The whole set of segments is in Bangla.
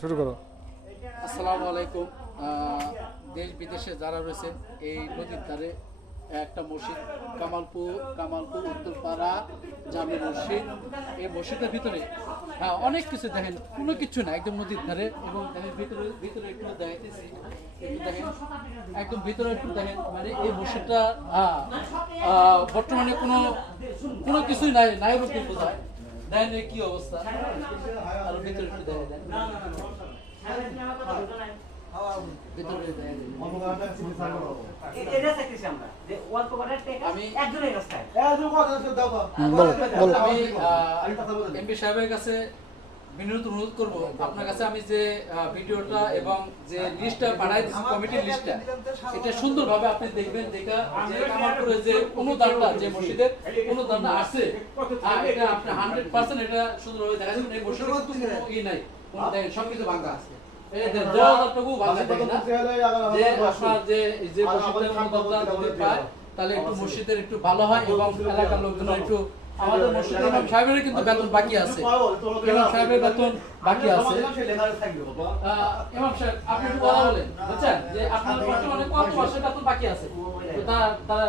শুরু করো। আসসালামু আলাইকুম। দেশ বিদেশে যারা রয়েছেন এই নদীর ধারে একটা মসজিদ কামালপুর উত্তরপাড়া জামে মসজিদ। এই মসজিদের ভিতরে অনেক কিছু দেখেন, কোনো কিছু না, একদম নদীর ধারে। এবং দেখেন ভিতরে একটু দেখাইতেছি, একটু দেখেন, একদম ভিতরে একটু দেখেন। মানে এই মসজিদটা বর্তমানে কোনো কিছুই নাই বলতে বোঝায়। দেখেন এই কি অবস্থা, আর ভিতরে একটু দেখেন। এমপি সাহেবের কাছে বিনীত অনুরোধ করবো, আপনার কাছে আমি যে ভিডিওটা এবং যে লিস্টটা পাঠাই দিচ্ছি, কমিটির লিস্টটা, এটা সুন্দরভাবে আপনি দেখবেন। দেখা যে কামালপুরে যে অনুদানটা, যে মসজিদের অনুদানটা আছে, এটা আপনি 100% এটা সুন্দরভাবে দেখা যাবেন। এই মসজিদে কোনো নাই, কোনো দেখেন সবকিছু ভাঙা আছে। তাহলে একটু মসজিদের একটু ভালো হয় এবং এলাকার লোকজন একটু, আমাদের মসজিদের ইমাম সাহেবের কিন্তু বেতন বাকি আছে, ইমাম সাহেবের বেতন বাকি আছে। ইমাম সাহেব আপনি একটু কথা বলেন, বুঝছেন যে আপনার বর্তমানে কত মাসের বেতন বাকি আছে? তারা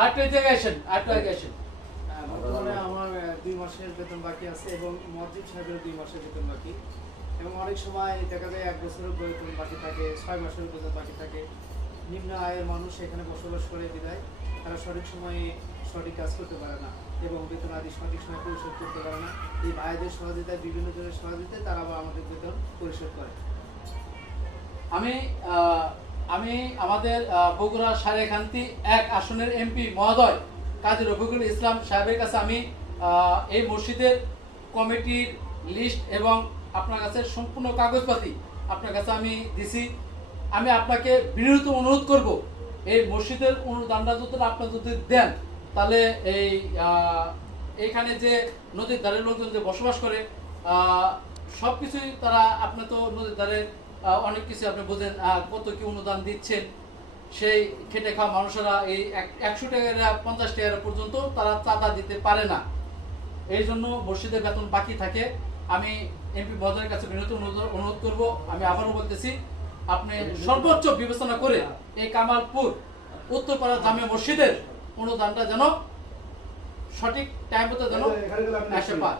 আরেকটু জায়গায় আসেন, আরেকটু আগে আসেন। বর্তমানে আমার 2 মাসের বেতন বাকি আছে এবং মসজিদ সাহেবের 2 মাসের বেতন বাকি, এবং অনেক সময় দেখা যায় 1 বছরের বেতন বাকি থাকে, 6 মাসের বেতন বাকি থাকে। নিম্ন আয়ের মানুষ এখানে বসবাস করে বিদায় তারা সঠিক সময়ে সঠিক কাজ করতে পারে না এবং বেতন আদি সঠিক সময় পরিশোধ করতে পারে না। এই ভাইদের সহযোগিতায়, বিভিন্ন জনের সহযোগিতায় তারা আবার আমাদের বেতন পরিশোধ করে। আমি আমাদের বগুড়া সারেখান্তি 1 আসনের এমপি মহোদয় কাজী রফিকুল ইসলাম সাহেবের কাছে আমি এই মসজিদের কমিটির লিস্ট এবং আপনার কাছে সম্পূর্ণ কাগজপাতি আপনার কাছে আমি দিছি। আমি আপনাকে বিনীত অনুরোধ করব, এই মসজিদের অনুদানটা যদি আপনারা যদি দেন, তাহলে এইখানে যে নদীর ধারে লোকজন যে বসবাস করে সব কিছুই তারা, আপনি তো নদীর ধারে অনেক কিছু আপনি বোঝেন, কত কি অনুদান দিচ্ছেন। সেই খেটে খাওয়া মানুষেরা এই 100 টাকা 50 টাকা পর্যন্ত তারা চাঁদা দিতে পারে না। এই জন্য মসজিদের বেতন বাকি থাকে। আমি এমপি মহোদয়ের কাছে বিনীত অনুরোধ করব, আমি আবারও বলতেছি, আপনি সর্বোচ্চ বিবেচনা করে এই কামালপুর উত্তরপাড়া জামে মসজিদের অনুদানটা যেন সঠিক টাইম মতো যেন এসে পায়।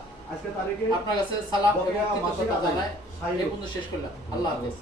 আপনার কাছে সালাম এবং কৃতজ্ঞতা জানাই। এই পর্যন্ত শেষ করলাম। আল্লাহ হাফেজ।